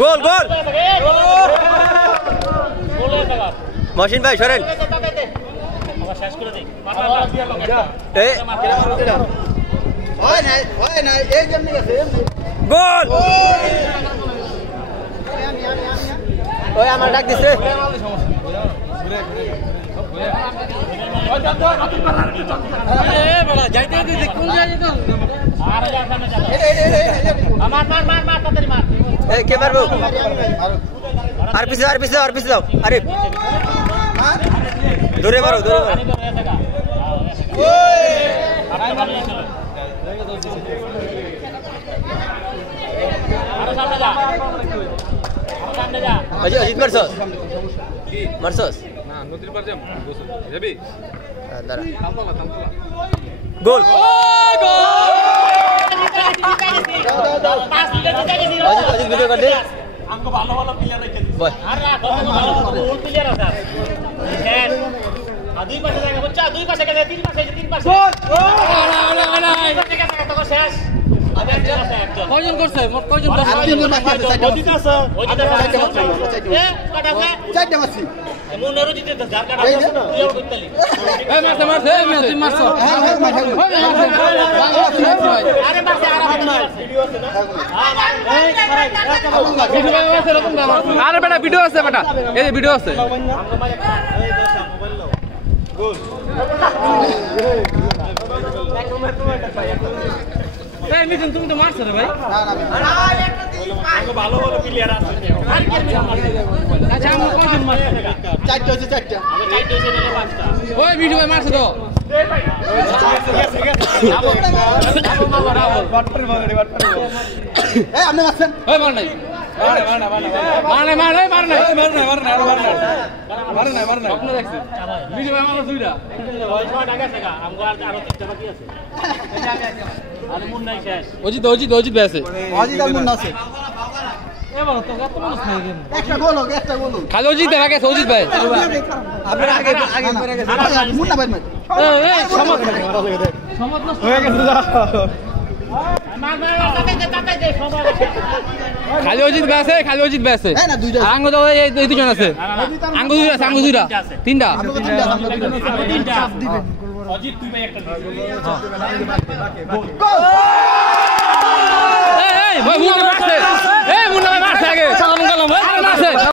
গোল গোল মহসিন ভাই সরেন গোল ওই আমার ডাক দিছে কে মারবো আর পিছে যাও আরে দূরে মারো অজিত মারছস না নদীর পার যাবি গোল অজিত ভিডিও কর দে আমগো ভালো প্লেয়ার রেখে দিস আর গোল প্লেয়ার আছে হ্যাঁ দুই পাশে জায়গা বাচ্চা দুই পাশে গেছে তিন পাশে গোল তো শেষ কয়জন করছে মোট কয়জন তিনজন বাকি আছে অজিত আছে চারটা মারছি মনেরও জিতে যার কাটা আছে না তুই কইতালি মারছে তুই মারছো আরে মারছে ভিডিও আছে না আরে বেটা ভিডিও আছে বেটা এই ভিডিও আছে গোল এই মিঠুন তুমি তো মারছো রে ভাই না আমগো ভালো প্লেয়ার আছে আর কি মারছে আচ্ছা আমগো কয়জন মারছে চারটা হচ্ছে চারটা আমি চারটা হচ্ছে বলে পাঁচটা ওই মিঠু ভাই মারছে তো এই ভাই বাটপার এই আপনি মারছেন ওই মার নাই স্বপ্ন দেখছি মিঠু ভাই মারলো দুইটা ওই ছয় টাকা আছে আমগো আর তিনটা বাকি আছে আরে মুন নাই শেষ অজিত ভাই আছে অজিত আর মুন আছে এবার তো কত মানুষ নাই গেম একটা গোল খালি অজিত ভাই গেছে অজিত ভাই আপনি আগে পড়ে গেছে মুন না ভাই এই সমত নষ্ট হয়ে গেছে মার তাকাই দে সমত খালি অজিত ভাই আছে না দুইটা আঙ্গো তো এই দুইজন আছে আঙ্গো দুইটা তিনটা দিবেন অজিত তুই ভাই একটা গোল এই মুন্না মারছে আগে সালাম কালাম মারছে